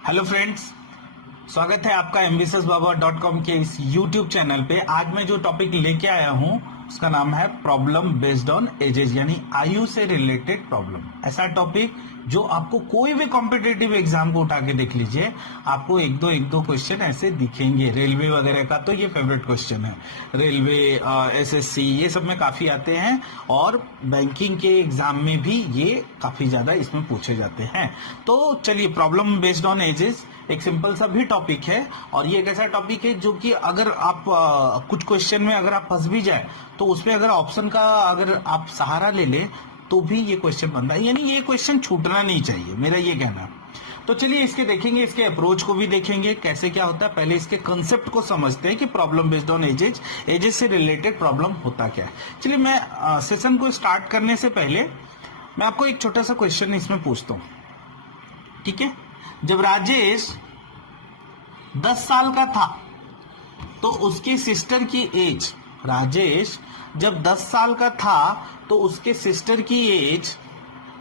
Hello friends, स्वागत है आपका ambitiousbaba.com के इस यूट्यूब चैनल पे। आज मैं जो टॉपिक लेके आया हूं उसका नाम है प्रॉब्लम बेस्ड ऑन एजेस, यानी आयु से रिलेटेड प्रॉब्लम। ऐसा टॉपिक जो आपको कोई भी कॉम्पिटेटिव एग्जाम को उठा के देख लीजिए, आपको एक दो क्वेश्चन ऐसे दिखेंगे। रेलवे वगैरह का तो ये फेवरेट क्वेश्चन है, रेलवे, एसएससी, ये सब में काफी आते हैं और बैंकिंग के एग्जाम में भी ये काफी ज्यादा इसमें पूछे जाते हैं। तो चलिए, प्रॉब्लम बेस्ड ऑन एजेस एक सिंपल सा भी टॉपिक है और ये एक ऐसा टॉपिक है जो कि अगर आप कुछ क्वेश्चन में अगर आप फंस भी जाए तो उसमें अगर ऑप्शन का अगर आप सहारा ले ले तो भी ये क्वेश्चन बनता है, यानी ये क्वेश्चन छूटना नहीं चाहिए, मेरा ये कहना। तो चलिए इसके देखेंगे, इसके अप्रोच को भी देखेंगे कैसे क्या होता है। पहले इसके कंसेप्ट को समझते हैं कि प्रॉब्लम बेस्ड ऑन एजेस से रिलेटेड प्रॉब्लम होता क्या है। चलिए, मैं सेशन को स्टार्ट करने से पहले मैं आपको एक छोटा सा क्वेश्चन इसमें पूछता हूं, ठीक है। जब राजेश 10 साल का था तो उसकी सिस्टर की एज, राजेश जब 10 साल का था तो उसके सिस्टर की एज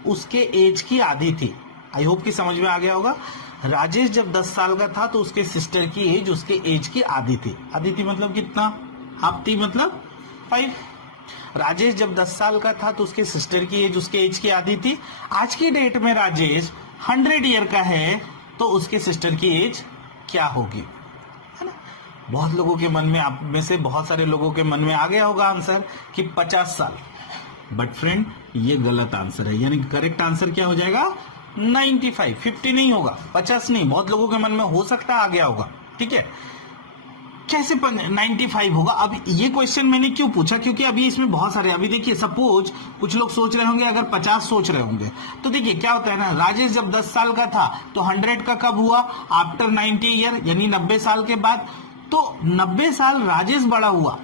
उसके एज की आधी थी। आई होप कि समझ में आ गया होगा। राजेश जब 10 साल का था तो उसके सिस्टर की एज उसके एज की आधी थी। आधी थी मतलब कितना? हाफ थी मतलब 5। राजेश जब 10 साल का था तो उसके सिस्टर की एज उसके एज की आधी थी। आज की डेट में राजेश 100 ईयर का है तो उसके सिस्टर की एज क्या होगी, है ना। बहुत लोगों के मन में, आप में से बहुत सारे लोगों के मन में आ गया होगा आंसर कि 50 साल। बट फ्रेंड, ये गलत आंसर है, यानी करेक्ट आंसर क्या हो जाएगा? 95। 50 नहीं होगा, 50 नहीं। बहुत लोगों के मन में हो सकता है आ गया होगा, ठीक है। कैसे 95 होगा? अब ये क्वेश्चन मैंने क्यों पूछा, क्योंकि अभी इसमें बहुत सारे, अभी देखिए सपोज कुछ लोग सोच रहे होंगे, अगर 50 सोच रहे होंगे तो देखिए क्या होता है ना। राजेश जब 10 साल का था तो 100 का कब हुआ? आफ्टर 90 ईयर, यानी 90 साल के बाद। तो 90 साल राजेश बड़ा हुआ,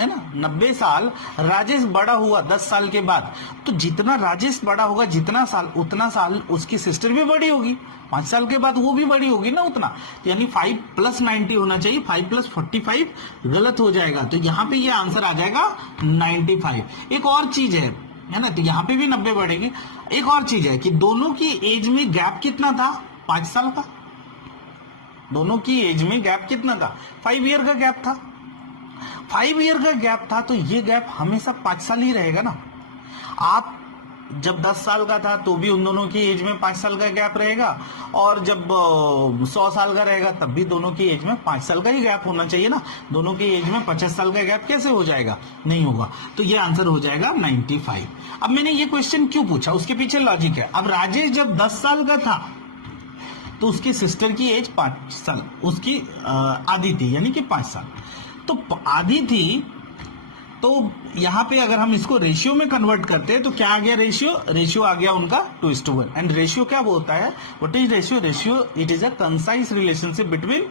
है ना। 90 साल राजेश बड़ा हुआ 10 साल के बाद। तो जितना राजेश बड़ा होगा, जितना साल, उतना साल उसकी सिस्टर भी बड़ी होगी। 5 साल के बाद वो भी बड़ी होगी ना उतना, यानी 5 + 90 होना चाहिए। 5 + 45 गलत हो जाएगा, तो यहाँ पे ये आंसर आ जाएगा 95। एक और चीज है ना, तो यहाँ पे भी 90 बढ़ेगी। एक और चीज है कि दोनों की एज में गैप कितना था? 5 साल का। दोनों की एज में गैप कितना था? 5 ईयर का गैप था। 5 ईयर का गैप था तो ये गैप हमेशा 5 साल ही रहेगा ना। आप जब 10 साल का था तो भी उन दोनों की एज में 5 साल का गैप रहेगा, और जब 100 साल का रहेगा तब भी दोनों की एज में 5 साल का ही गैप होना चाहिए ना। दोनों की एज में 50 साल का गैप कैसे हो जाएगा? नहीं होगा। तो ये आंसर हो जाएगा 95। अब मैंने ये क्वेश्चन क्यों पूछा, उसके पीछे लॉजिक है। अब राजेश जब 10 साल का था तो उसकी सिस्टर की एज 5 साल, उसकी आधी थी, यानी कि 5 साल। तो आधी थी, तो यहां पे अगर हम इसको रेशियो में कन्वर्ट करते हैं तो क्या आ गया? रेशियो आ गया उनका 2:1। एंड रेशियो क्या होता है? What is ratio? Ratio it is a concise relationship between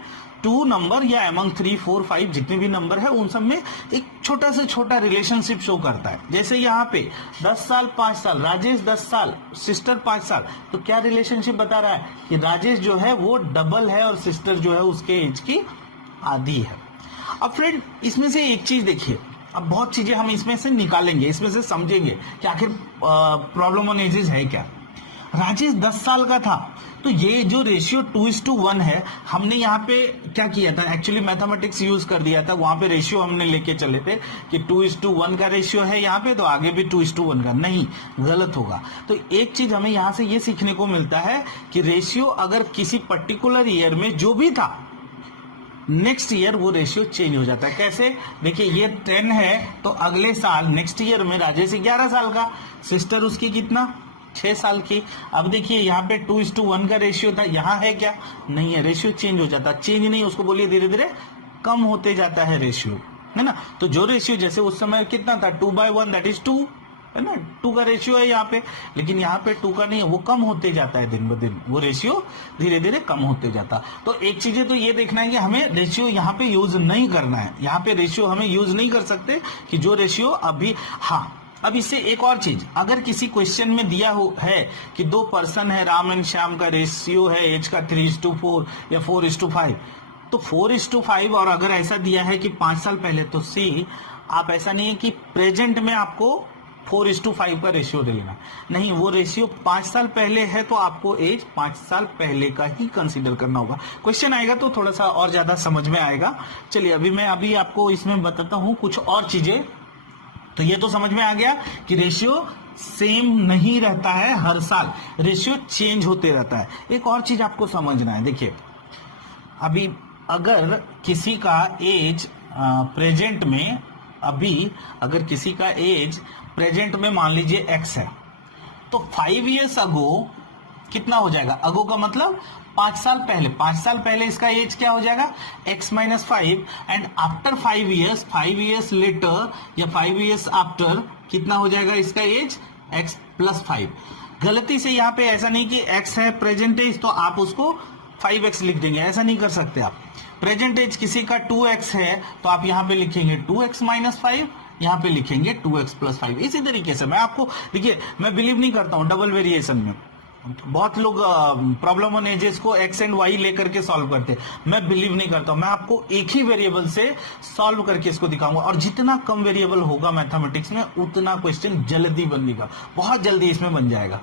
2 number या अमंग 3, 4, 5 जितने भी नंबर है उन सब में एक छोटा से छोटा रिलेशनशिप शो करता है। जैसे यहाँ पे 10 साल 5 साल, राजेश 10 साल, सिस्टर 5 साल, तो क्या रिलेशनशिप बता रहा है कि राजेश जो है वो डबल है और सिस्टर जो है उसके एज की आधी है। अब फ्रेंड, इसमें से एक चीज देखिए, अब बहुत चीजें हम इसमें से निकालेंगे, इसमें से समझेंगे कि आखिर प्रॉब्लम ऑन एजेस है क्या। राजेश 10 साल का था तो ये जो रेशियो 2:1 है, हमने यहाँ पे क्या किया था? एक्चुअली मैथमेटिक्स यूज कर दिया था। वहां पे रेशियो हमने लेके चले थे कि 2:1 का रेशियो है यहाँ पे, तो आगे भी 2:1 का। नहीं, गलत होगा। तो एक चीज हमें यहाँ से ये सीखने को मिलता है कि रेशियो अगर किसी पर्टिकुलर ईयर में जो भी था, नेक्स्ट ईयर वो रेशियो चेंज हो जाता है। कैसे? देखिए, ये 10 है तो अगले साल नेक्स्ट ईयर में राजेश 11 साल का, सिस्टर उसकी कितना? 6 साल की। अब देखिए यहाँ पे 2:1 का रेशियो था, यहाँ है क्या? नहीं है। रेशियो चेंज हो जाता, चेंज नहीं, उसको बोलिए धीरे धीरे कम होते जाता है रेशियो, है ना। तो जो रेशियो जैसे उस समय कितना था? 2/1, दैट इज 2, है ना। 2 का रेशियो है यहाँ पे, लेकिन यहाँ पे 2 का नहीं है, वो कम होते जाता है दिन ब दिन, वो रेशियो धीरे धीरे कम होते जाता। तो एक चीजें तो ये देखना है कि हमें रेशियो यहाँ पे यूज नहीं करना है। यहाँ पे रेशियो हमें यूज नहीं कर सकते कि जो रेशियो अभी, हाँ। अब इससे एक और चीज, अगर किसी क्वेश्चन में दिया हो है कि 2 पर्सन है, राम एंड श्याम का रेशियो है एज का 3:4 या 4:5, तो 4:5, और अगर ऐसा दिया है कि 5 साल पहले, तो सी आप ऐसा नहीं है कि प्रेजेंट में आपको 4:5 का रेशियो ले लेना, नहीं, वो रेशियो 5 साल पहले है तो आपको एज 5 साल पहले का ही कंसीडर करना होगा। क्वेश्चन आएगा तो थोड़ा सा और ज्यादा समझ में आएगा। चलिए अभी आपको इसमें बताता हूं कुछ और चीजें। तो ये तो समझ में आ गया कि रेशियो सेम नहीं रहता है, हर साल रेशियो चेंज होते रहता है। एक और चीज आपको समझना है, देखिए अभी अगर किसी का एज प्रेजेंट में, अभी अगर किसी का एज प्रेजेंट में मान लीजिए x है, तो 5 इयर्स अगो कितना हो जाएगा? अगो का मतलब 5 साल पहले, 5 साल पहले इसका एज क्या हो जाएगा? x minus 5, and after 5 years later या 5 इयर्स आफ्टर कितना हो जाएगा इसका एज? x plus 5। गलती से यहाँ पे ऐसा नहीं कि x है प्रेजेंट एज तो आप उसको 5x लिख देंगे, ऐसा नहीं कर सकते आप। प्रेजेंट एज किसी का 2x है तो आप यहाँ पे लिखेंगे 2x माइनस 5, यहाँ पे लिखेंगे 2x प्लस 5। इसी तरीके से मैं आपको, देखिए मैं बिलीव नहीं करता हूँ डबल वेरिएशन में। बहुत लोग प्रॉब्लम ऑन एजेस को x एंड y लेकर के सॉल्व करते हैं, मैं बिलीव नहीं करता हूं। मैं आपको एक ही वेरिएबल से सॉल्व करके इसको दिखाऊंगा, और जितना कम वेरिएबल होगा मैथमेटिक्स में उतना क्वेश्चन जल्दी बनेगा, बहुत जल्दी इसमें बन जाएगा।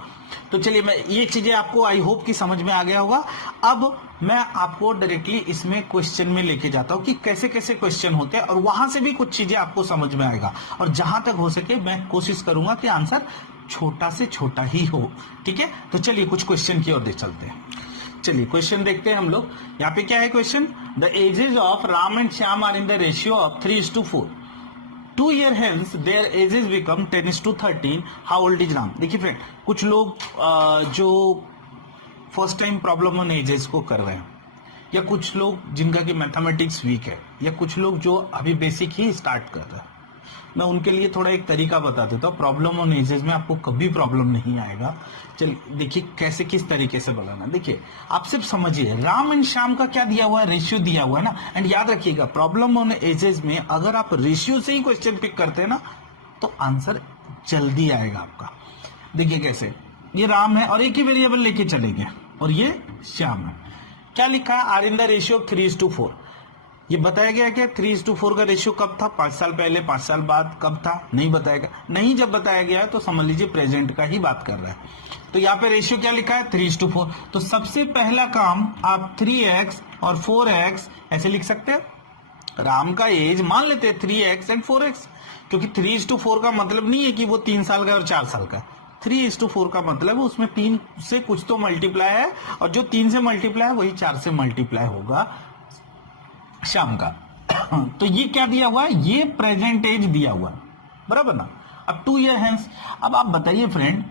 तो चलिए मैं ये चीजें आपको आई होप कि समझ में आ गया होगा। अब मैं आपको डायरेक्टली इसमें क्वेश्चन में लेके जाता हूं कि कैसे कैसे क्वेश्चन होते हैं, और वहां से भी कुछ चीजें आपको समझ में आएगा, और जहां तक हो सके मैं कोशिश करूंगा कि आंसर छोटा से छोटा ही हो। ठीक है, तो चलिए कुछ क्वेश्चन की ओर देख चलते हैं। चलिए क्वेश्चन देखते हैं हम लोग। यहाँ पे क्या है question? The ages of Ram and Shyam are in the ratio of 3:4। 2 year hence their ages become 10:13. How old is Ram? देखिए फ्रेंड, कुछ लोग जो first time problem on edges को कर रहे हैं, या कुछ लोग जिनका कि मैथमेटिक्स वीक है, या कुछ लोग जो अभी बेसिक ही स्टार्ट कर रहे हैं, मैं उनके लिए थोड़ा एक तरीका बता देता हूँ। प्रॉब्लम ऑन एजेस में आपको कभी प्रॉब्लम नहीं आएगा। चलिए देखिए कैसे, किस तरीके से बनाना। देखिए आप सिर्फ समझिए राम एंड श्याम का क्या दिया हुआ है, रेशियो दिया हुआ है ना। एंड याद रखिएगा प्रॉब्लम ऑन एजेस में अगर आप रेशियो से ही क्वेश्चन पिक करते हैं ना तो आंसर जल्दी आएगा आपका। देखिए कैसे, ये राम है और एक ही वेरिएबल लेके चलेंगे, और ये श्याम है। क्या लिखा है? Are in the ratio of 3:4। ये बताया गया क्या 3:4 का रेशियो कब था? 5 साल पहले, 5 साल बाद, कब था? नहीं बताएगा। नहीं जब बताया गया है तो समझ लीजिए प्रेजेंट का ही बात कर रहा है। तो यहाँ पे रेशियो क्या लिखा है? 3:4। तो सबसे पहला काम आप 3x और 4x ऐसे लिख सकते हैं। राम का एज मान लेते हैं 3x एंड 4x, क्योंकि 3:4 का मतलब नहीं है कि वो 3 साल का और 4 साल का। 3:4 का मतलब है उसमें 3 से कुछ तो मल्टीप्लाई है, और जो 3 से मल्टीप्लाई है वही 4 से मल्टीप्लाई होगा श्याम का। तो ये क्या दिया हुआ है? ये प्रेजेंट एज दिया हुआ है, बराबर ना। अब 2 year hence, अब आप बताइए फ्रेंड,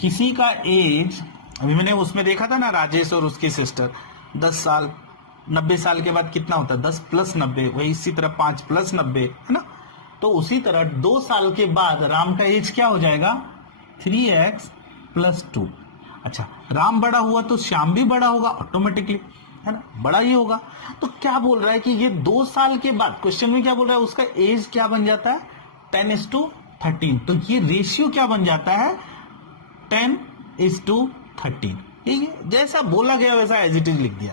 किसी का एज, अभी मैंने उसमें देखा था ना राजेश और उसकी सिस्टर, 10 साल, 90 साल के बाद कितना होता है? 10 प्लस 90, वही इसी तरह 5 प्लस 90 है ना। तो उसी तरह 2 साल के बाद राम का एज क्या हो जाएगा? 3x plus 2। अच्छा, राम बड़ा हुआ तो श्याम भी बड़ा होगा ऑटोमेटिकली, है ना, बड़ा ही होगा। तो क्या बोल रहा है कि ये 2 साल के बाद, क्वेश्चन में क्या बोल रहा है, उसका एज क्या बन जाता है? 10:13। तो ये रेशियो क्या बन जाता है? 10:13। ठीक है, जैसा बोला गया वैसा एज इट इज लिख दिया।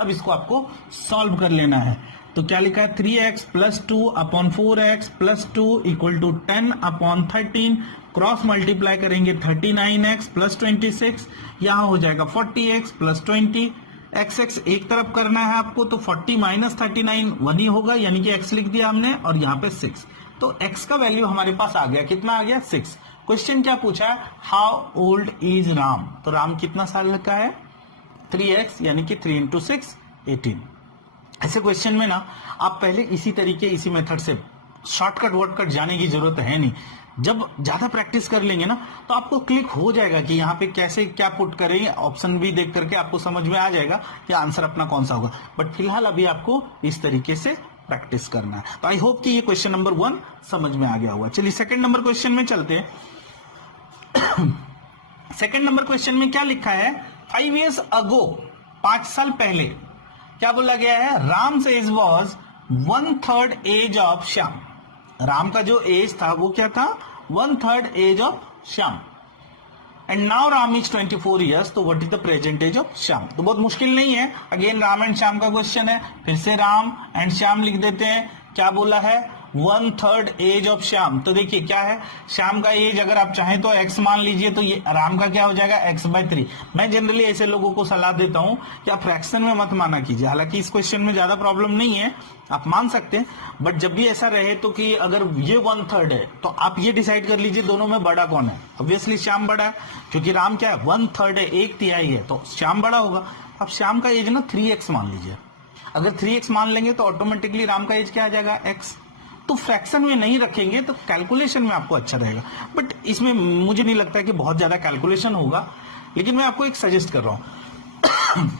अब इसको आपको सॉल्व कर लेना है। तो क्या लिखा है? 3x plus 2 upon 4x plus 2 equal to 10/13। Cross multiply करेंगे 39x प्लस 26, यहां हो जाएगा 40x प्लस 20। x एक तरफ करना है आपको, तो 40 माइनस 39 1 ही होगा, यानी कि x लिख दिया हमने, और यहाँ पे 6। तो x का वैल्यू हमारे पास आ गया, कितना आ गया? 6। क्वेश्चन क्या पूछा है? How old is Ram? तो राम कितना साल का है? 3x, यानी कि 3 × 6 18। ऐसे क्वेश्चन में ना आप पहले इसी तरीके, इसी मेथड से, शॉर्टकट वर्डकट जाने की जरूरत है नहीं। जब ज्यादा प्रैक्टिस कर लेंगे ना तो आपको क्लिक हो जाएगा कि यहाँ पे कैसे क्या पुट करेंगे, ऑप्शन भी देख करके आपको समझ में आ जाएगा कि आंसर अपना कौन सा होगा। बट फिलहाल अभी आपको इस तरीके से प्रैक्टिस करना है। तो आई होप कि ये क्वेश्चन नंबर 1 समझ में आ गया होगा। चलिए सेकंड नंबर क्वेश्चन में चलते हैं। सेकंड नंबर क्वेश्चन में क्या लिखा है? 5 years ago, 5 साल पहले क्या बोला गया है? Ram age was 1/3 age of Shyam. Ram का जो एज था वो क्या था? 1/3 age of Shyam. And now Ram is 24 years, तो what is the present age of Shyam? तो बहुत मुश्किल नहीं है, अगेन राम एंड श्याम का क्वेश्चन है, फिर से राम एंड श्याम लिख देते हैं। क्या बोला है? 1/3 एज ऑफ श्याम। तो देखिए क्या है, श्याम का एज अगर आप चाहें तो x मान लीजिए, तो ये राम का क्या हो जाएगा x/3। मैं जनरली ऐसे लोगों को सलाह देता हूं कि आप फ्रैक्शन में मत माना कीजिए, हालांकि इस क्वेश्चन में ज्यादा प्रॉब्लम नहीं है, आप मान सकते हैं, बट जब भी ऐसा रहे तो कि अगर ये 1/3 है तो आप ये डिसाइड कर लीजिए दोनों में बड़ा कौन है। ऑब्वियसली श्याम बड़ा है, क्योंकि राम क्या है 1/3 है, 1/3 है, तो श्याम बड़ा होगा। अब श्याम का एज ना 3x मान लीजिए, अगर 3x मान लेंगे तो ऑटोमेटिकली राम का एज क्या आ जाएगा x। तो फ्रैक्शन में नहीं रखेंगे तो कैलकुलेशन में आपको अच्छा रहेगा, बट इसमें मुझे नहीं लगता है कि बहुत ज्यादा कैलकुलेशन होगा, लेकिन मैं आपको एक सजेस्ट कर रहा हूं।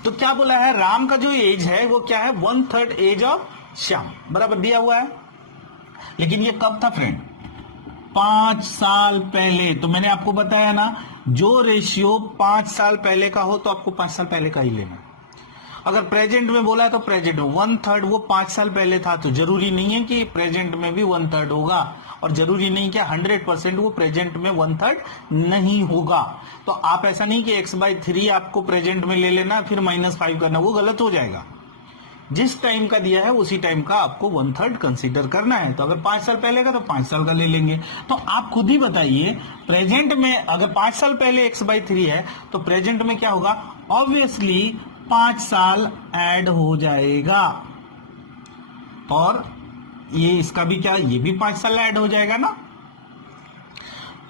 तो क्या बोला है, राम का जो एज है वो क्या है 1/3 एज ऑफ श्याम, बराबर दिया हुआ है। लेकिन ये कब था फ्रेंड, 5 साल पहले। तो मैंने आपको बताया ना, जो रेशियो 5 साल पहले का हो तो आपको 5 साल पहले का ही लेना। अगर प्रेजेंट में बोला है तो प्रेजेंट में 1/3 वो 5 साल पहले था, तो जरूरी नहीं है कि प्रेजेंट में भी 1/3 होगा, और जरूरी नहीं कि 100% वो प्रेजेंट में 1/3 नहीं होगा। तो आप ऐसा नहीं कि x/3 आपको प्रेजेंट में ले लेना फिर -5 करना, वो गलत हो जाएगा। जिस टाइम का दिया है उसी टाइम का आपको 1/3 कंसीडर करना है। तो अगर 5 साल पहले का तो 5 साल का ले लेंगे। तो आप खुद ही बताइए, प्रेजेंट में अगर 5 साल पहले x/3 है तो प्रेजेंट में क्या होगा, ऑब्वियसली 5 साल ऐड हो जाएगा, और ये इसका भी क्या, ये भी 5 साल ऐड हो जाएगा ना।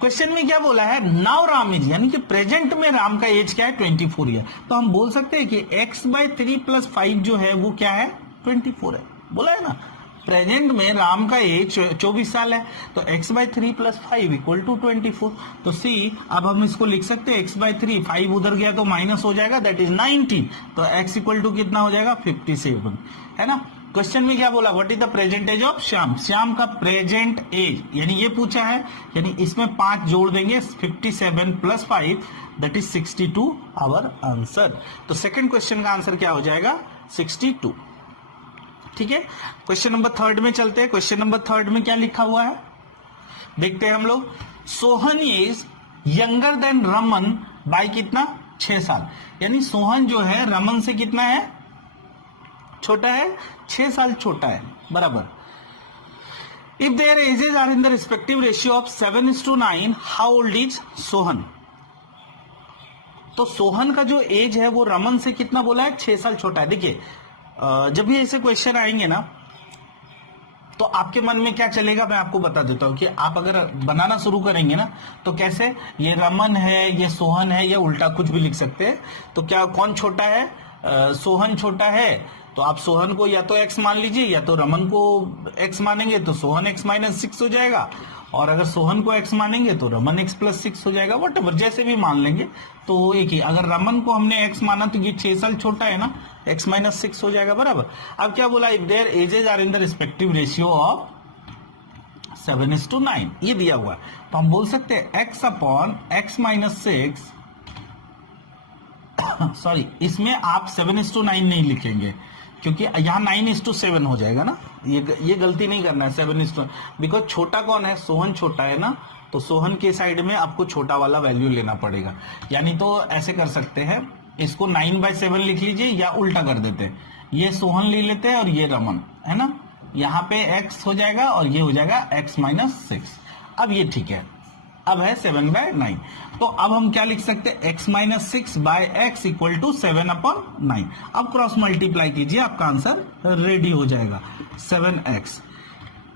क्वेश्चन में क्या बोला है, नाउ राम एज, यानी कि प्रेजेंट में राम का एज क्या है 24 है। तो हम बोल सकते हैं कि x/3 + 5 जो है वो क्या है 24 है, बोला है ना। प्रेजेंट में राम का एज 24 साल है, तो x/3 + 5 = 24। तो सी, अब हम इसको लिख सकते हैं x/3, 5 उधर गया तो माइनस हो जाएगा, दैट इज 19। तो x = कितना हो जाएगा 57, है ना। क्वेश्चन में क्या बोला, what is the present age of Shyam, Shyam का प्रेजेंट एज, यानी ये पूछा है, यानी इसमें 5 जोड़ देंगे, 57 + 5 दैट इज 62 आवर आंसर। तो सेकंड क्वेश्चन का आंसर क्या हो जाएगा 62। ठीक है, क्वेश्चन नंबर 3 में चलते हैं। क्वेश्चन नंबर 3 में क्या लिखा हुआ है, देखते हैं हम लोग। Sohan is younger than Raman by कितना, 6 साल। यानी सोहन जो है रमन से कितना है, छोटा है, 6 साल छोटा है, बराबर। If their ages are in the respective ratio of 7:9, how old is Sohan. तो सोहन का जो एज है वो रमन से कितना बोला है, 6 साल छोटा है। देखिए जब भी ऐसे क्वेश्चन आएंगे ना, तो आपके मन में क्या चलेगा मैं आपको बता देता हूं कि आप अगर बनाना शुरू करेंगे ना, तो कैसे, ये रमन है, ये सोहन है, या उल्टा कुछ भी लिख सकते हैं। तो क्या कौन छोटा है, सोहन छोटा है, तो आप सोहन को या तो x मान लीजिए, या तो रमन को x मानेंगे तो सोहन x-6 हो जाएगा, और अगर सोहन को x मानेंगे तो रमन x+6 हो जाएगा, वट जैसे भी मान लेंगे तो एक ही। अगर रमन को हमने x माना तो ये 6 साल छोटा है ना, x-6 हो जाएगा, बराबर। अब क्या बोला, if their ages are in the respective ratio of 7:9, ये दिया हुआ है। तो हम बोल सकते हैं x/x-6, सॉरी, इसमें आप 7:9 नहीं लिखेंगे, क्योंकि यहाँ 9:7 हो जाएगा ना, ये गलती नहीं करना है 7:, बिकॉज छोटा कौन है, सोहन छोटा है ना, तो सोहन के साइड में आपको छोटा वाला वैल्यू लेना पड़ेगा। यानी तो ऐसे कर सकते हैं, इसको 9/7 लिख लीजिए, या उल्टा कर देते हैं, ये सोहन ले लेते हैं और ये रमन, है ना, यहाँ पे x हो जाएगा और ये हो जाएगा x-6। अब ये ठीक है, अब है 7/9। तो अब हम क्या लिख सकते हैं, x-6/x = 7/9। अब क्रॉस मल्टीप्लाई कीजिए, आपका आंसर रेडी हो जाएगा। 7x,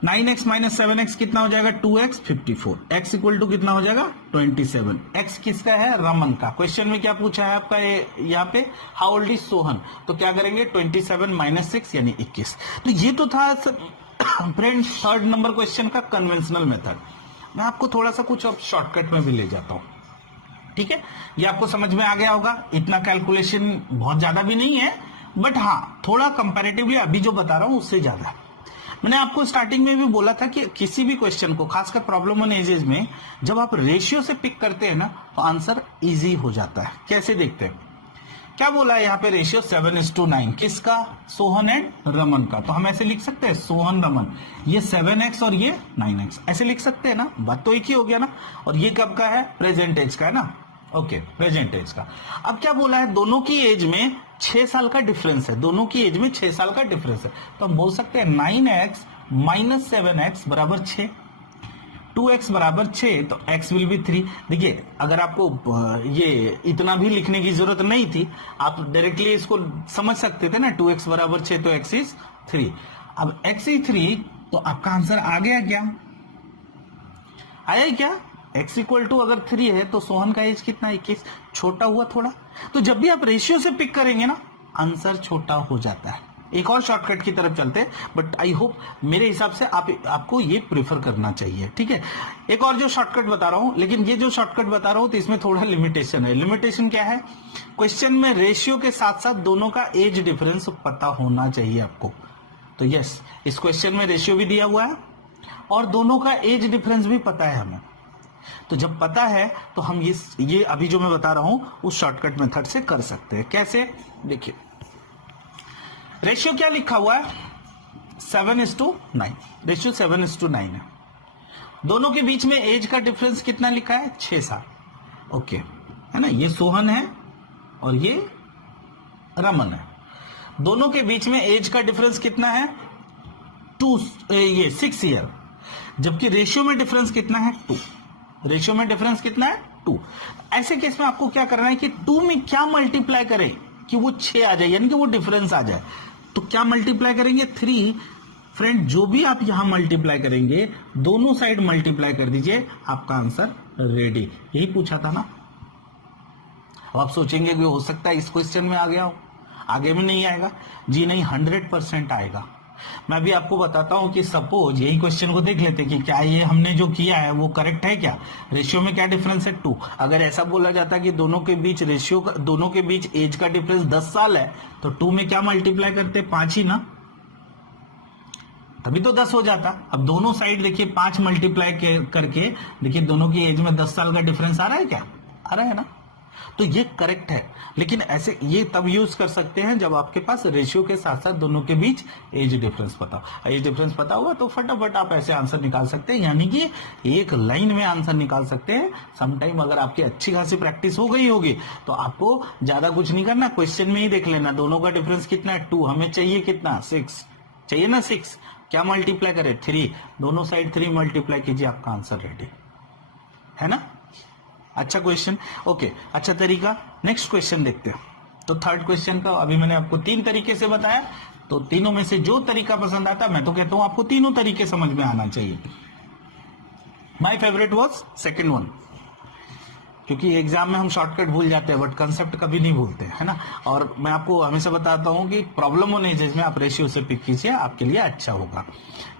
9x-7x कितना हो जाएगा 2x, 54। x = कितना हो जाएगा 27। x किसका है, रमन का। क्वेश्चन में क्या पूछा है आपका, यहाँ पे हाउ ओल्ड इज सोहन, तो क्या करेंगे 27 - 6 यानी 21। तो ये तो था फ्रेंड 3rd नंबर क्वेश्चन का कन्वेंशनल मेथड। मैं आपको थोड़ा सा कुछ अब शॉर्टकट में भी ले जाता हूं, ठीक है। ये आपको समझ में आ गया होगा, इतना कैलकुलेशन बहुत ज्यादा भी नहीं है, बट हाँ थोड़ा कंपैरेटिवली अभी जो बता रहा हूं उससे ज्यादा। मैंने आपको स्टार्टिंग में भी बोला था कि किसी भी क्वेश्चन को, खासकर प्रॉब्लम ऑन एजेस में, जब आप रेशियो से पिक करते हैं ना तो आंसर इजी हो जाता है। कैसे देखते हैं, क्या बोला है यहाँ पे, रेशियो 7:9, किसका, सोहन एंड रमन का। तो हम ऐसे लिख सकते हैं, सोहन रमन, ये 7x और ये 9x, ऐसे लिख सकते हैं ना, बात तो एक ही हो गया ना। और ये कब का है, प्रेजेंट एज का है ना, ओके, प्रेजेंट एज का। अब क्या बोला है, दोनों की एज में 6 साल का डिफरेंस है, दोनों की एज में 6 साल का डिफरेंस है। तो हम बोल सकते हैं 9x -7x बराबर 6, 2x बराबर 6 तो x विल बी 3। देखिए अगर आपको ये इतना भी लिखने की जरूरत नहीं थी, आप डायरेक्टली इसको समझ सकते थे ना, 2x बराबर 6 तो x इज 3। अब x इज 3 तो आपका आंसर आ गया क्या? आया क्या? x इक्वल टू अगर 3 है तो सोहन का एज कितना? 21। छोटा हुआ थोड़ा, तो जब भी आप रेशियो से पिक करेंगे ना आंसर छोटा हो जाता है। एक और शॉर्टकट की तरफ चलते हैं, बट आई होप मेरे हिसाब से आपको ये प्रेफर करना चाहिए, ठीक है। एक और जो शॉर्टकट बता रहा हूं, लेकिन ये जो शॉर्टकट बता रहा हूं तो इसमें थोड़ा लिमिटेशन है। लिमिटेशन क्या है? क्वेश्चन में रेशियो के साथ साथ दोनों का एज डिफरेंस पता होना चाहिए आपको। तो यस, इस क्वेश्चन में रेशियो भी दिया हुआ है और दोनों का एज डिफरेंस भी पता है हमें। तो जब पता है तो हम ये अभी जो मैं बता रहा हूं उस शॉर्टकट मेथड से कर सकते हैं। कैसे? देखिए रेशियो क्या लिखा हुआ है? 7:9। रेशियो 7:9 है। दोनों के बीच में एज का डिफरेंस कितना लिखा है? 6 साल। ओके, है ना, ये सोहन है और ये रमन है। दोनों के बीच में एज का डिफरेंस कितना है? 6 ईयर। जबकि रेशियो में डिफरेंस कितना है? 2। रेशियो में डिफरेंस कितना है? 2। ऐसे केस में आपको क्या करना है कि 2 में क्या मल्टीप्लाई करें कि वो 6 आ जाए, यानी कि वो डिफरेंस आ जाए। तो क्या मल्टीप्लाई करेंगे? 3। फ्रेंड, जो भी आप यहां मल्टीप्लाई करेंगे दोनों साइड मल्टीप्लाई कर दीजिए, आपका आंसर रेडी। यही पूछा था ना। अब आप सोचेंगे कि हो सकता है इस क्वेश्चन में आ गया हो, आगे में नहीं आएगा। जी नहीं, 100% आएगा। मैं अभी आपको बताता हूं कि सपोज यही क्वेश्चन को देख लेते कि क्या ये हमने जो किया है वो करेक्ट है क्या? रेशियो में क्या डिफरेंस है? 2। अगर ऐसा बोला जाता कि दोनों के बीच रेशियो का, दोनों के बीच एज का डिफरेंस 10 साल है, तो 2 में क्या मल्टीप्लाई करते? 5 ही ना, तभी तो 10 हो जाता। अब दोनों साइड देखिए 5 मल्टीप्लाई करके देखिए दोनों की एज में 10 साल का डिफरेंस आ रहा है क्या? आ रहा है ना। तो ये करेक्ट है। लेकिन ऐसे ये तब यूज कर सकते हैं जब आपके पास रेशियो के साथ साथ दोनों के बीच एज डिफरेंस पता हो। एज डिफरेंस पता हुआ तो फटाफट आप ऐसे आंसर निकाल सकते हैं, यानी कि एक लाइन में आंसर निकाल सकते हैं। समटाइम अगर आपकी अच्छी खासी प्रैक्टिस हो गई होगी तो आपको ज्यादा कुछ नहीं करना, क्वेश्चन में ही देख लेना दोनों का डिफरेंस कितना है? 2। हमें चाहिए कितना? 6 चाहिए ना। 6 क्या मल्टीप्लाई करे? 3। दोनों साइड 3 मल्टीप्लाई कीजिए, आपका आंसर रेडी है ना। अच्छा क्वेश्चन, ओके, अच्छा तरीका। नेक्स्ट क्वेश्चन देखते हैं। तो थर्ड क्वेश्चन का अभी मैंने आपको 3 तरीके से बताया, तो तीनों में से जो तरीका पसंद आता, मैं तो कहता हूं आपको तीनों तरीके समझ में आना चाहिए। My favourite was second one, क्योंकि एग्जाम में हम शॉर्टकट भूल जाते हैं बट कंसेप्ट कभी नहीं भूलते, है ना। और मैं आपको हमेशा बताता हूं कि प्रॉब्लम होने जिसमें आप रेशियो से पिक कीजिए, आपके लिए अच्छा होगा।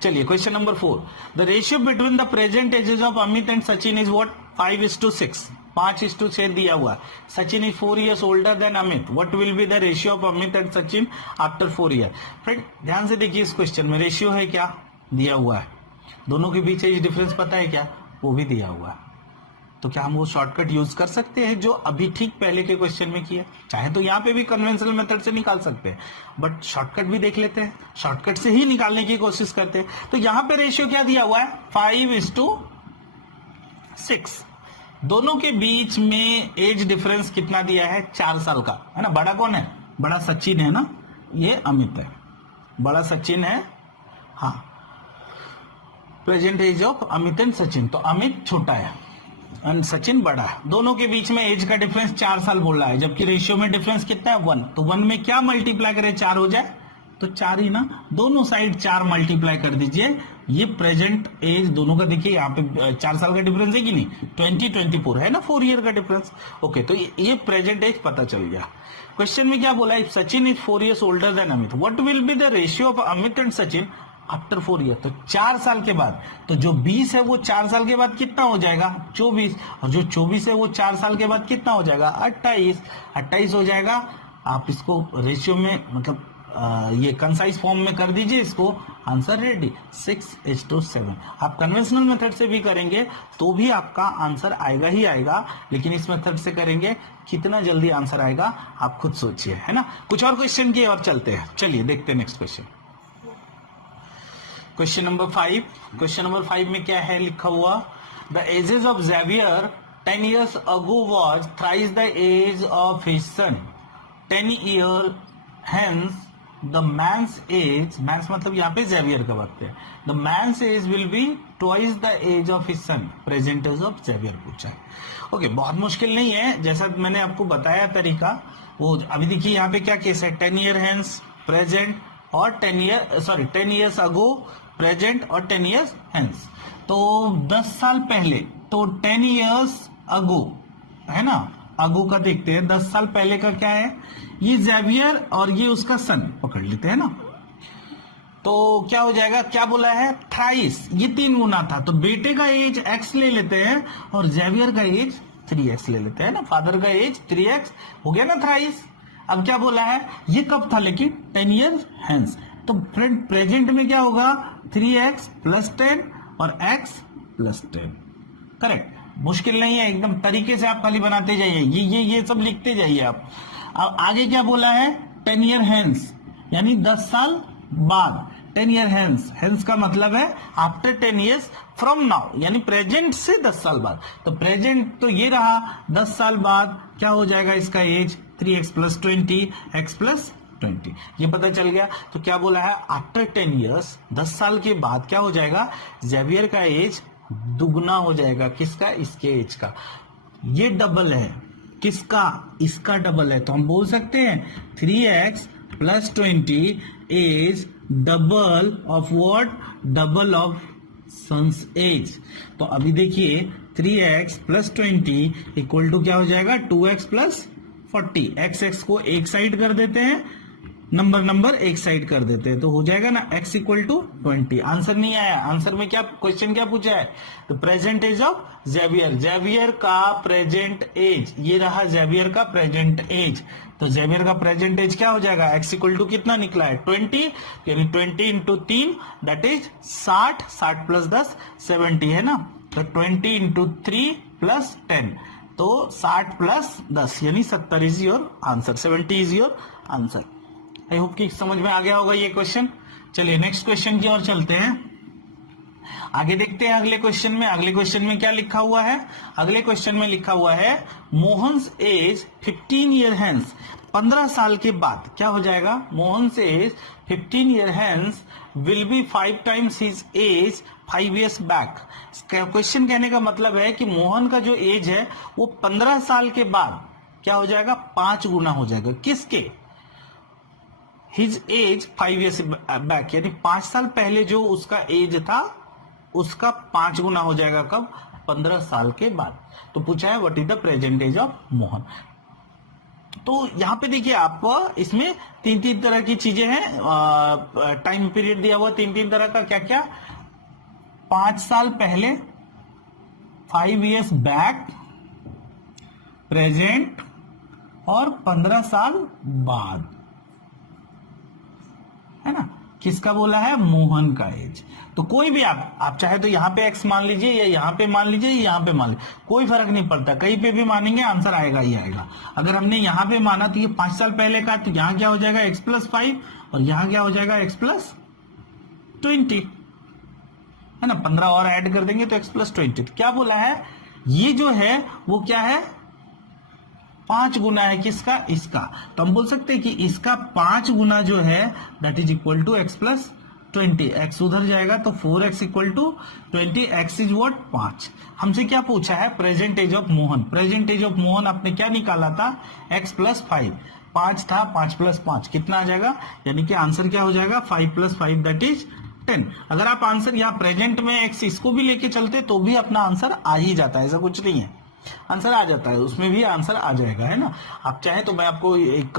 चलिए question number 4, the ratio between the present ages of Amit and Sachin is what? 5:6। 5:6 दिया हुआ। Sachin is 4 years older than Amit. What will be the ratio of Amit and Sachin after 4 years? Friend ध्यान से देखिए, इस क्वेश्चन में रेशियो है क्या? दिया हुआ है। दोनों के बीच एज डिफरेंस पता है क्या? वो भी दिया हुआ है। तो क्या हम वो शॉर्टकट यूज कर सकते हैं जो अभी ठीक पहले के क्वेश्चन में किया? चाहे तो यहाँ पे भी कन्वेंशनल मेथड से निकाल सकते हैं, बट शॉर्टकट भी देख लेते हैं, शॉर्टकट से ही निकालने की कोशिश करते हैं। तो यहाँ पे रेशियो क्या दिया हुआ है? 5:6। दोनों के बीच में एज डिफरेंस कितना दिया है? 4 साल का, है ना। बड़ा कौन है? बड़ा सचिन है ना, ये अमित है। बड़ा सचिन है, हाँ। Present age of Amit and Sachin, तो अमित छोटा है एंड सचिन बड़ा है। दोनों के बीच में एज का डिफरेंस 4 साल बोल रहा है, जबकि रेशियो में डिफरेंस कितना है? 1। तो 1 में क्या मल्टीप्लाई करें? 4 हो जाए तो 4 ही ना। दोनों साइड 4 मल्टीप्लाई कर दीजिए। ये प्रेजेंट एज दोनों का देखिए, यहाँ पे 4 साल का डिफरेंस है कि नहीं? 20-24 है ना, 4 ईयर का डिफरेंस। ओके, तो ये प्रेजेंट एज पता चल गया। क्वेश्चन में क्या बोला? If Sachin is 4 years older than Amit, what will be the ratio of Amit and Sachin after 4 years? तो 4 साल के बाद, तो जो 20 है वो 4 साल के बाद कितना हो जाएगा? 24। और जो 24 है वो 4 साल के बाद कितना हो जाएगा? 28। 28 हो जाएगा। आप इसको रेशियो में मतलब ये कंसाइज फॉर्म में कर दीजिए, इसको आंसर रेडी। 6:7। आप कन्वेंशनल मेथड से भी करेंगे तो भी आपका आंसर आएगा ही आएगा, लेकिन इस मेथड से करेंगे कितना जल्दी आंसर आएगा आप खुद सोचिए, है ना। कुछ और क्वेश्चन की और चलते हैं, चलिए देखते हैं next question. Question number 5। Question number 5 में क्या है लिखा हुआ? The ages of Xavier 10 years ago was thrice the age of his son. 10 years hence the man's age, man's मतलब यहाँ पे जेवियर का वक्त है, the man's age will be twice the age of his son, present age of Xavier पूछा है। Okay, बहुत मुश्किल नहीं है, जैसा मैंने आपको बताया तरीका वो। अभी देखिए यहाँ पे क्या केस है, 10 ईयर हेंस प्रेजेंट और 10 ईयर्स अगो प्रेजेंट और 10 ईयर्स हेंस। तो 10 साल पहले, तो 10 ईयर्स अगो है ना, अगो का देखते हैं, 10 साल पहले का क्या है, ये जेवियर और ये उसका सन पकड़ लेते हैं ना, तो क्या हो जाएगा, क्या बोला है, थ्राइस, ये 3 गुना था, तो बेटे का एज x ले लेते हैं और जेवियर का एज 3x ले लेते हैं ना, फादर का एज 3x हो गया ना थ्राइस। अब क्या बोला है, ये कब था लेकिन 10 ईयर्स हेंस, तो फ्रेंड प्रेजेंट में क्या होगा, 3x प्लस 10 और x प्लस 10, करेक्ट। मुश्किल नहीं है, एकदम तरीके से आप खाली बनाते जाइए, ये सब लिखते जाइए आप। अब आगे क्या बोला है, 10 ईयर हेंस यानी 10 साल बाद, 10 ईयर हेंस, हेंस का मतलब है आफ्टर 10 ईयर्स फ्रॉम नाउ, यानी प्रेजेंट से 10 साल बाद। तो प्रेजेंट तो ये रहा, 10 साल बाद क्या हो जाएगा इसका as, 3x plus 20 x plus 20, ये पता चल गया। तो क्या बोला है, आफ्टर 10 ईयर्स, 10 साल के बाद क्या हो जाएगा, जेवियर का एज दुगना हो जाएगा, किसका, इसके एज का। ये डबल है, किसका, इसका डबल है, तो हम बोल सकते हैं 3x plus 20 age double of what, double of son's age. तो अभी देखिए 3x प्लस 20 इक्वल टू क्या हो जाएगा, 2x प्लस 40, x को एक साइड कर देते हैं, नंबर एक साइड कर देते हैं, तो हो जाएगा ना x इक्वल टू 20। आंसर नहीं आया, आंसर में क्या क्वेश्चन क्या पूछा है, तो present age of Xavier, Xavier का प्रेजेंट एज, ये रहा जेवियर का प्रेजेंट एज। तो जेवियर का प्रेजेंट एज क्या हो जाएगा, x इक्वल टू कितना निकला है 20, यानी 20 इंटू 3 दैट इज 60, 60 प्लस 10 70 है ना, तो 20 इंटू 3 प्लस 10, तो 60 प्लस 10 यानी 70 is your answer, 70 is your answer. I hope कि समझ में आ गया होगा ये क्वेश्चन। चलिए नेक्स्ट क्वेश्चन की ओर चलते हैं, आगे देखते हैं अगले क्वेश्चन में। अगले क्वेश्चन में क्या लिखा हुआ है, अगले क्वेश्चन में लिखा हुआ है मोहन्स एज 15 ईयर हेंस, 15 साल के बाद क्या हो जाएगा, Mohan's age 15 year hence will be 5 times his age 5 years back. Question कहने का मतलब है कि मोहन का जो एज है वो 15 साल के बाद क्या हो जाएगा, 5 गुना हो जाएगा, किसके, हिज एज 5 ईयर्स बैक, यानी 5 साल पहले जो उसका एज था उसका 5 गुना हो जाएगा, कब, 15 साल के बाद। तो पूछा है what is the present age of Mohan. तो यहां पे देखिए आपको इसमें 3 तरह की चीजें हैं, टाइम पीरियड दिया हुआ 3 तरह का, क्या क्या, 5 साल पहले, 5 ईयर्स बैक, प्रेजेंट और 15 साल बाद, है ना। किसका बोला है, मोहन का एज। तो कोई भी आप चाहे तो यहां पे x मान लीजिए या यहां पे मान लीजिए, यहां पे मान लीजिए, कोई फर्क नहीं पड़ता, कहीं पे भी मानेंगे आंसर आएगा ही आएगा। अगर हमने यहां पे माना तो ये 5 साल पहले का, तो यहां क्या हो जाएगा x प्लस 5 और यहां क्या हो जाएगा x प्लस 20, है ना, 15 और ऐड कर देंगे तो x प्लस 20। तो क्या बोला है, ये जो है वो क्या है, 5 गुना है, किसका, इसका। तो हम बोल सकते हैं कि इसका 5 गुना जो है that is equal to x plus 20, x उधर जाएगा तो 4x equal to 20, x is what, 5। हमसे क्या पूछा है, present age of Mohan. Present age of Mohan आपने क्या निकाला था, x प्लस 5, 5 था, 5 प्लस 5 कितना आ जाएगा, यानी कि आंसर क्या हो जाएगा, 5 प्लस 5 दैट इज 10। अगर आप आंसर यहाँ प्रेजेंट में x इसको भी लेके चलते तो भी अपना आंसर आ ही जाता है, ऐसा कुछ नहीं है, आंसर आ जाता है, उसमें भी आंसर आ जाएगा, है ना। आप चाहे तो मैं आपको एक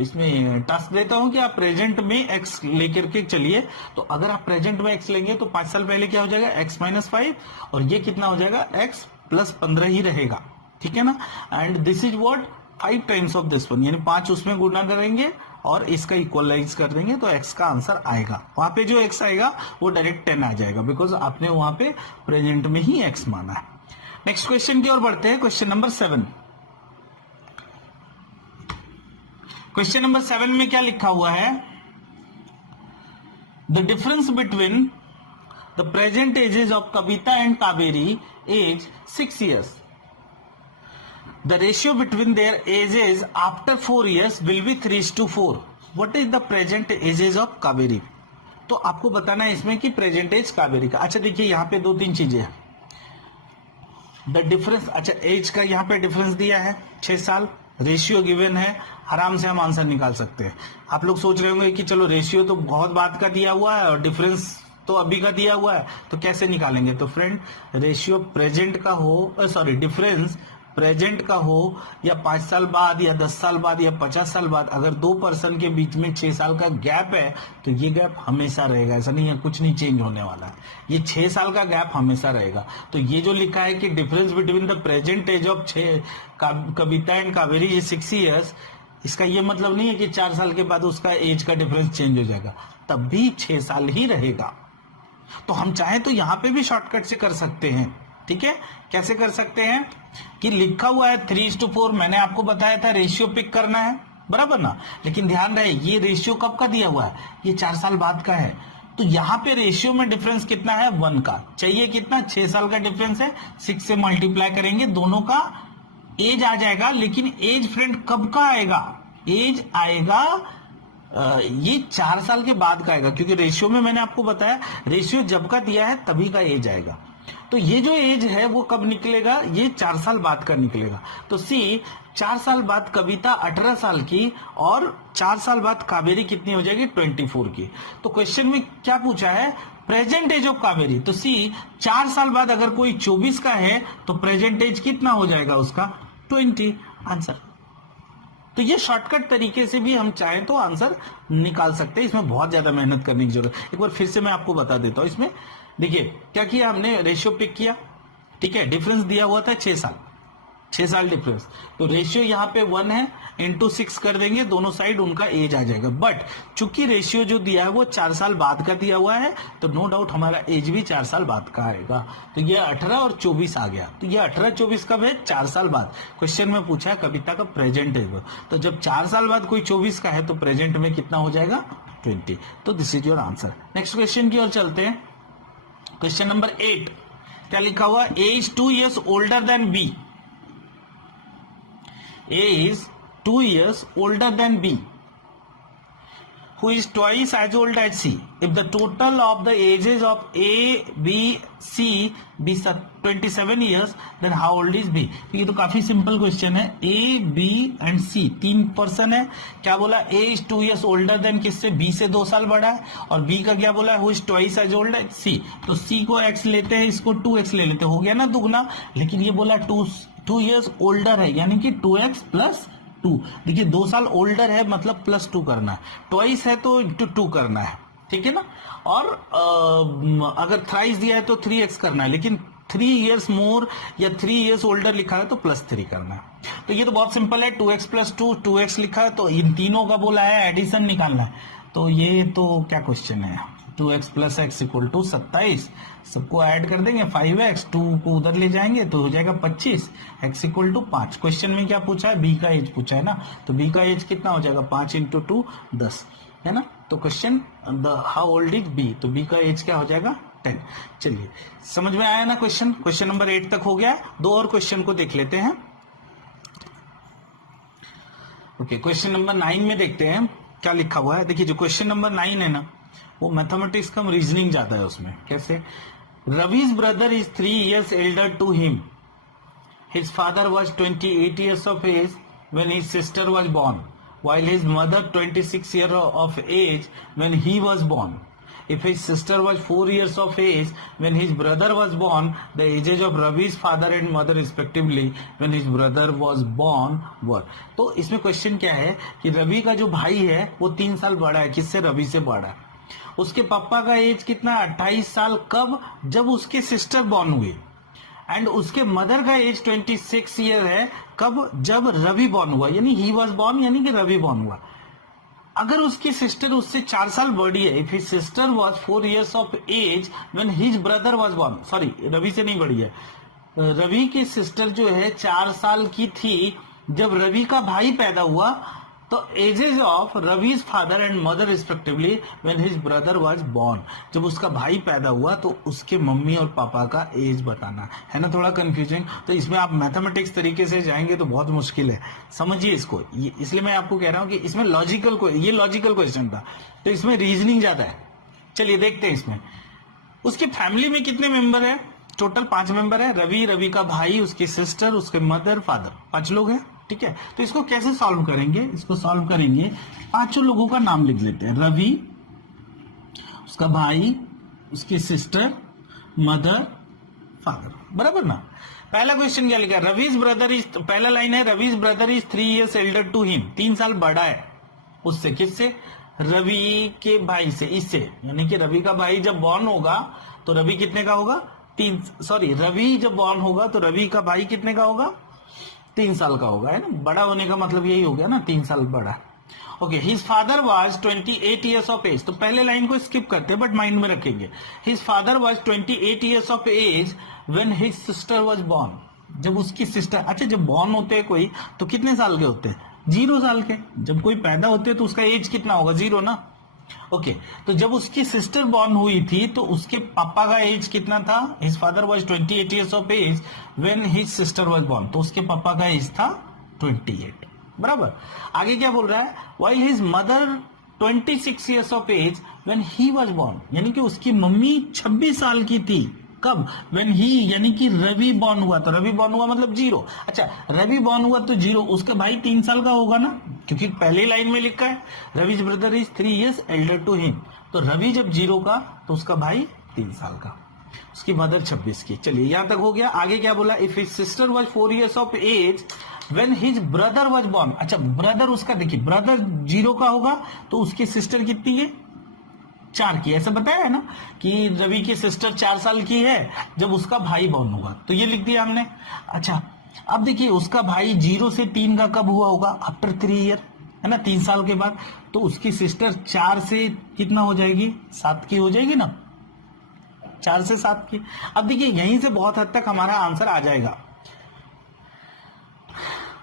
इसमें टास्क देता हूं कि आप प्रेजेंट में x लेकर के चलिए। तो अगर आप प्रेजेंट में x लेंगे तो 5 साल पहले क्या हो जाएगा, x माइनस 5 और ये कितना हो जाएगा, x प्लस 15 ही रहेगा, ठीक है ना। And this is what, 5 times of this one, यानी 5 उसमें गुना करेंगे और इसका इक्वलाइज कर देंगे तो x का आंसर आएगा। वहां पे जो x आएगा वो डायरेक्ट 10 आ जाएगा, बिकॉज आपने वहां पे प्रेजेंट में ही x माना है। नेक्स्ट क्वेश्चन की ओर बढ़ते हैं, क्वेश्चन नंबर 7। क्वेश्चन नंबर 7 में क्या लिखा हुआ है, the difference between the present ages of Kavita and Kaveri as 6 years. The ratio between their ages after 4 years will be 3:4. What is the present edges of Kaveri. तो आपको बताना है इसमें कि प्रेजेंट एज कावेरी का। अच्छा देखिए यहाँ पे 2-3 चीजें हैं। द डिफरेंस, अच्छा एज का यहाँ पे डिफरेंस दिया है 6 साल, रेशियो गिवन है, आराम से हम आंसर निकाल सकते हैं। आप लोग सोच रहे होंगे कि चलो रेशियो तो बहुत बात का दिया हुआ है और डिफरेंस तो अभी का दिया हुआ है, तो कैसे निकालेंगे। तो फ्रेंड रेशियो प्रेजेंट का हो, सॉरी डिफरेंस प्रेजेंट का हो या 5 साल बाद या 10 साल बाद या 50 साल बाद, अगर 2 पर्सन के बीच में 6 साल का गैप है तो ये गैप हमेशा रहेगा। ऐसा नहीं है कुछ नहीं चेंज होने वाला है, ये 6 साल का गैप हमेशा रहेगा। तो ये जो लिखा है कि difference between the present age of Kavita and Kaveri is 6 years, इसका ये मतलब नहीं है कि 4 साल के बाद उसका एज का डिफरेंस चेंज हो जाएगा, तब भी 6 साल ही रहेगा। तो हम चाहें तो यहां पे भी शॉर्टकट से कर सकते हैं। ठीक है, कैसे कर सकते हैं कि लिखा हुआ है 3:4, मैंने आपको बताया था रेशियो पिक करना है, बराबर ना। लेकिन ध्यान रहे ये रेशियो कब का दिया हुआ है, ये 4 साल बाद का है। तो यहां पे रेशियो में डिफरेंस कितना है, 1 का। चाहिए कितना, 6 साल का डिफरेंस है, 6 से मल्टीप्लाई करेंगे, दोनों का एज आ जाएगा। लेकिन एज फ्रेंड कब का आएगा, एज आएगा ये 4 साल के बाद का आएगा, क्योंकि रेशियो में मैंने आपको बताया रेशियो जब का दिया है तभी का एज आएगा। तो ये जो एज है वो कब निकलेगा, ये 4 साल बाद का निकलेगा। तो सी 4 साल बाद कविता 18 साल की और 4 साल बाद कावेरी कितनी हो जाएगी, 24 की। तो क्वेश्चन में क्या पूछा है, प्रेजेंट एज ऑफ कावेरी। तो सी 4 साल बाद अगर कोई 24 का है तो प्रेजेंट एज कितना हो जाएगा उसका, 20 आंसर। तो ये शॉर्टकट तरीके से भी हम चाहें तो आंसर निकाल सकते हैं, इसमें बहुत ज्यादा मेहनत करने की जरूरत। एक बार फिर से मैं आपको बता देता हूं। इसमें देखिए क्या किया हमने, रेशियो पिक किया, ठीक है, डिफरेंस दिया हुआ था 6 साल, 6 साल डिफरेंस। तो रेशियो यहाँ पे 1 है, इंटू 6 कर देंगे, दोनों साइड उनका एज आ जाएगा। बट चूंकि रेशियो जो दिया है वो 4 साल बाद का दिया हुआ है, तो नो डाउट हमारा एज भी 4 साल बाद का आएगा। तो ये 18 और 24 आ गया। तो ये 18-24 कब है, 4 साल बाद। क्वेश्चन में पूछा है कविता का प्रेजेंट एज, तो जब 4 साल बाद कोई 24 का है तो प्रेजेंट में कितना हो जाएगा, 20। तो this is your answer. Next question की ओर चलते हैं। क्वेश्चन नंबर 8 क्या लिखा हुआ, ए is 2 years older than B. A is 2 years older than B, who is twice as old as C. If the total of the ages of A, B, C be 27 years, then how old is B? ये तो काफी simple question है। A, B and C 3 person है। क्या बोला, A is 2 years older than किससे, B से 2 साल बड़ा है। और B का क्या बोला है, who is twice as old as C। तो C को X लेते हैं, इसको 2X ले लेते हैं, हो गया ना दुगना। लेकिन ये बोला 2 years older है, यानी कि 2X plus 2। देखिए 2 साल ओल्डर है मतलब +2 करना है, ट्वाइस है तो इंटू 2 करना है, ठीक है ना। और अगर थ्राइस दिया है तो 3x करना है, लेकिन 3 years मोर या 3 years ओल्डर लिखा है तो +3 करना है। तो ये तो बहुत सिंपल है, 2x plus 2 2x लिखा है, तो इन तीनों का बोला है एडिशन निकालना है। तो ये तो क्या क्वेश्चन है, 2x plus x equal to 27, सबको ऐड कर देंगे, 5x 2 को उधर ले जाएंगे तो हो जाएगा 25, x इक्वल टू 5। क्वेश्चन में क्या पूछा है, b का एज पूछा है ना, तो b का एज कितना हो जाएगा, 5 × 2 10 है ना। तो question how old is b, तो b का एज क्या हो जाएगा, 10। चलिए समझ में आया ना क्वेश्चन। क्वेश्चन नंबर 8 तक हो गया। 2 और क्वेश्चन को देख लेते हैं। ओके, क्वेश्चन नंबर 9 में देखते हैं क्या लिखा हुआ है। देखिए जो क्वेश्चन नंबर 9 है ना, वो मैथमेटिक्स कम रीजनिंग जाता है उसमें। कैसे, रवि's brother is 3 years elder to him. His father was 28 years of age when his sister was born, while his mother 26 years of age when he was born. If his sister was 4 years of age when his brother was born, the ages of Ravi's father and mother respectively when his brother was born were. तो इसमें question क्या है कि रवि का जो भाई है वो 3 साल बड़ा है, किससे, रवि से बड़ा है। उसके पापा का एज कितना, 28 साल, कब, जब उसके सिस्टर बॉर्न हुई। एंड उसके मदर का एज 26 ईयर है, कब, जब रवि बॉर्न हुआ, यानी ही वॉज बॉर्न, यानी कि रवि बॉर्न हुआ। अगर उसकी सिस्टर उससे 4 साल बड़ी है, if his sister was 4 years of age when his brother was born, sorry Ravi से नहीं बड़ी है, रवि की सिस्टर जो है 4 साल की थी जब रवि का भाई पैदा हुआ, तो ages of Ravi's father and mother respectively when his brother was born, जब उसका भाई पैदा हुआ तो उसके मम्मी और पापा का एज बताना है ना, थोड़ा कंफ्यूजिंग। तो इसमें आप मैथमेटिक्स तरीके से जाएंगे तो बहुत मुश्किल है, समझिए इसको। इसलिए मैं आपको कह रहा हूं कि इसमें ये लॉजिकल क्वेश्चन था, तो इसमें रीजनिंग ज्यादा है। चलिए देखते हैं इसमें उसकी फैमिली में कितने मेंबर है। टोटल 5 मेंबर है, रवि, रवि का भाई, उसकी सिस्टर, उसके मदर, फादर, 5 लोग हैं। ठीक है, तो इसको कैसे सॉल्व करेंगे, इसको सॉल्व करेंगे, 5 लोगों का नाम लिख लेते हैं। रवि, उसका भाई, उसकी सिस्टर, मदर, फादर, बराबर ना। पहला क्वेश्चन क्या लिखा, रविज ब्रदर इज, पहला लाइन है Ravi's brother is 3 years elder to him, 3 साल बड़ा है उससे। किससे, रवि के भाई से, इससे, यानी कि रवि का भाई जब बॉर्न होगा तो रवि कितने का होगा, रवि जब बॉर्न होगा तो रवि का भाई कितने का होगा, 3 साल का होगा, है ना। बड़ा होने का मतलब यही हो गया ना, 3 साल बड़ा। Okay, his father was 28 years of age, तो पहले लाइन को स्किप करते हैं बट माइंड में रखेंगे। His father was 28 years of age when his sister was born, जब उसकी सिस्टर, अच्छा जब बॉर्न होते हैं कोई तो कितने साल के होते हैं, 0 साल के। जब कोई पैदा होते हैं तो उसका एज कितना होगा, 0 ना। ओके, तो जब उसकी सिस्टर बॉर्न हुई थी तो उसके पापा का एज कितना था, his father was 28 years of age when his sister was born, तो उसके पापा का एज था 28, बराबर। आगे क्या बोल रहा है, while his mother 26 years of age when he was born, यानी कि उसकी मम्मी 26 साल की थी, कब, व्हेन ही, यानी कि रवि बॉर्न हुआ, तो रवि बॉर्न हुआ मतलब 0। अच्छा, रवि बॉर्न हुआ तो 0, उसका भाई 3 साल का होगा ना, क्योंकि पहले लाइन में लिखा है Ravi's brother is 3 years elder to him, तो रवि जब 0 का तो उसका भाई 3 साल का, उसकी मदर 26 की। चलिए यहां तक हो गया। आगे क्या बोला, if his sister was 4 years of age when his brother was born, अच्छा ब्रदर उसका, देखिए ब्रदर 0 का होगा तो उसकी सिस्टर कितनी है, 4 की, ऐसा बताया है ना कि रवि की सिस्टर 4 साल की है जब उसका भाई बॉर्न हुआ, तो ये लिख दिया हमने। अच्छा, अब देखिए उसका भाई 0 से 3 का कब हुआ होगा, आफ्टर 3 year, है ना, 3 साल के बाद, तो उसकी सिस्टर 4 से कितना हो जाएगी, 7 की हो जाएगी ना, 4 से 7 की। अब देखिए यहीं से बहुत हद तक हमारा आंसर आ जाएगा।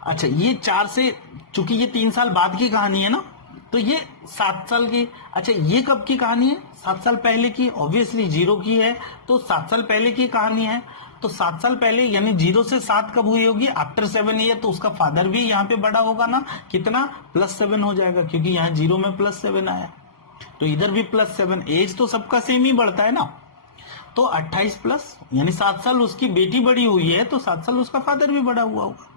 अच्छा, ये 4 से, चूंकि ये 3 साल बाद की कहानी है ना, तो ये 7 साल की। अच्छा, ये कब की कहानी है, 7 साल पहले की, ऑब्वियसली 0 की है तो 7 साल पहले की कहानी है। तो 7 साल पहले यानी 0 से 7 कब हुई होगी, आफ्टर 7 year, तो उसका फादर भी यहाँ पे बड़ा होगा ना, कितना, +7 हो जाएगा, क्योंकि यहाँ 0 में +7 आया, तो इधर भी +7, एज तो सबका सेम ही बढ़ता है ना, तो 28 प्लस, यानी 7 साल उसकी बेटी बड़ी हुई है तो 7 साल उसका फादर भी बड़ा हुआ होगा।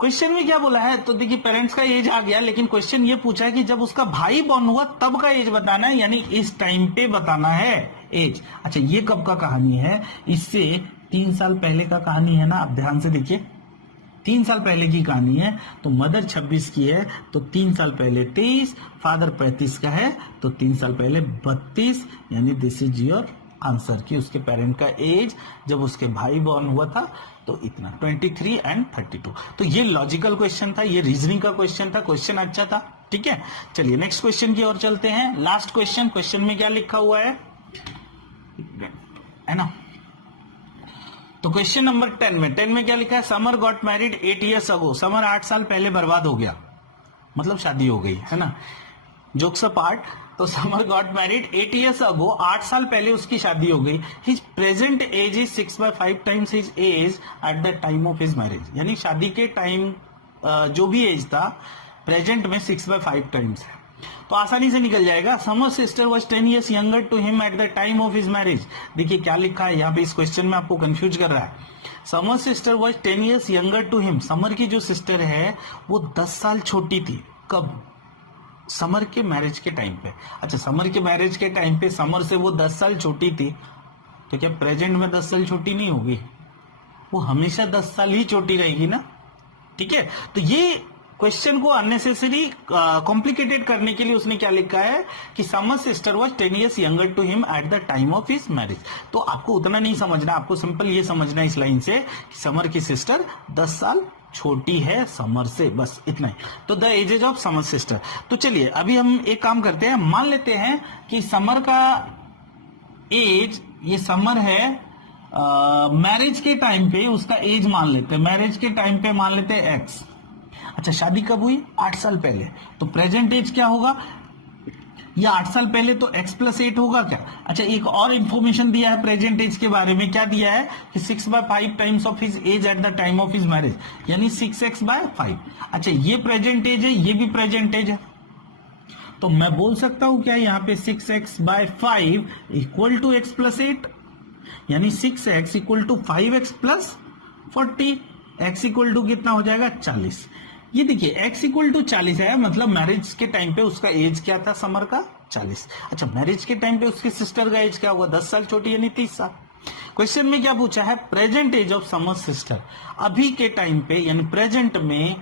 क्वेश्चन में क्या बोला है, तो देखिए पेरेंट्स का एज आ गया, लेकिन क्वेश्चन ये पूछा है कि जब उसका भाई बॉर्न हुआ तब का एज बताना है, यानी इस टाइम पे बताना है एज। अच्छा, ये कब का कहानी है, इससे 3 साल पहले का कहानी है ना, आप ध्यान से देखिए, 3 साल पहले की कहानी है, तो मदर 26 की है तो 3 साल पहले 23, फादर 35 का है तो 3 साल पहले 32, यानी दिस इज योर आंसर कि उसके पेरेंट का एज जब उसके भाई बॉर्न हुआ था तो इतना 23 एंड 32। तो ये लॉजिकल क्वेश्चन था, ये रीजनिंग का क्वेश्चन था, क्वेश्चन अच्छा था। ठीक है, चलिए नेक्स्ट क्वेश्चन की ओर चलते हैं। लास्ट क्वेश्चन, क्वेश्चन में क्या लिखा हुआ है ना, तो क्वेश्चन नंबर 10 में क्या लिखा है, समर गॉट मैरिड 8 years अगो, समर 8 साल पहले बर्बाद हो गया, मतलब शादी हो गई, है ना, जोक्स अपार्ट। तो Samar got married 8 years ago, 8 साल पहले उसकी शादी हो गई। His present age is 6/5 times his age at the time of his marriage, यानी शादी के टाइम जो भी एज था प्रेजेंट में 6/5 times है, तो आसानी से निकल जाएगा। Samar sister was 10 years younger to him at the time of his marriage. देखिए क्या लिखा है यहाँ पे, इस क्वेश्चन में आपको कंफ्यूज कर रहा है। Samar sister was 10 years younger to him, Samar की जो सिस्टर है वो 10 साल छोटी थी, कब, समर के मैरिज के टाइम पे। अच्छा, समर के मैरिज के टाइम पे समर से वो 10 साल छोटी थी, तो क्या प्रेजेंट में 10 साल छोटी नहीं होगी, वो हमेशा 10 साल ही छोटी रहेगी ना। ठीक है, तो ये क्वेश्चन को अननेसेसरी कॉम्प्लिकेटेड करने के लिए उसने क्या लिखा है कि Samar sister was 10 years younger to him at the time of his marriage. तो आपको उतना नहीं समझना, आपको सिंपल ये समझना इस लाइन से कि समर की सिस्टर 10 साल छोटी है समर से, बस इतना ही। तो the edges of Samar sister. तो चलिए अभी हम एक काम करते हैं, मान लेते हैं कि समर का एज, ये समर है मैरिज के टाइम पे उसका एज मान लेते हैं, मैरिज के टाइम पे मान लेते हैं एक्स। अच्छा शादी कब हुई? 8 साल पहले। तो प्रेजेंट एज क्या होगा? ये 8 साल पहले तो x प्लस 8 होगा क्या? अच्छा एक और इंफॉर्मेशन दिया है प्रेजेंट एज के बारे में, क्या दिया है कि 6/5 times of his age at the time of his marriage, यानी 6x/5। अच्छा ये प्रेजेंट एज है, ये भी प्रेजेंट एज है, तो मैं बोल सकता हूं क्या यहाँ पे 6x/5 equal to x plus 8, यानी 6x equal to 5x plus 40, x equal to कितना हो जाएगा? 40। ये देखिए x इक्वल टू 40 है, मतलब मैरिज के टाइम पे उसका एज क्या था समर का? 40। अच्छा मैरिज के टाइम पे उसकी सिस्टर का एज क्या हुआ? 10 साल छोटी, यानी 30 साल। क्वेश्चन में क्या पूछा है? Present age of Samar sister, अभी के टाइम पे यानी प्रेजेंट में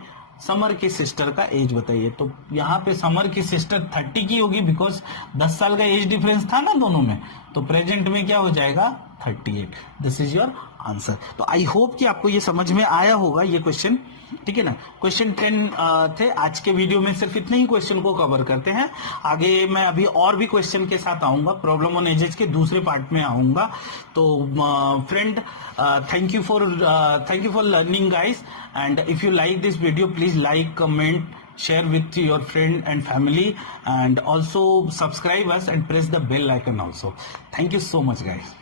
समर की सिस्टर का एज बताइए। तो यहाँ पे समर की सिस्टर 30 की होगी, बिकॉज 10 साल का एज डिफरेंस था ना दोनों में, तो प्रेजेंट में क्या हो जाएगा? 38। This is your answer. तो आई होप कि आपको ये समझ में आया होगा ये क्वेश्चन, ठीक है ना। क्वेश्चन 10 थे आज के वीडियो में, सिर्फ इतने ही क्वेश्चन को कवर करते हैं। आगे मैं अभी और भी क्वेश्चन के साथ आऊंगा, प्रॉब्लम ऑन एजेस के दूसरे पार्ट में आऊंगा। तो friend thank you for learning guys, and if you like this video please like, comment, share with your friend and family, and also subscribe us and press the bell icon also. Thank you so much guys.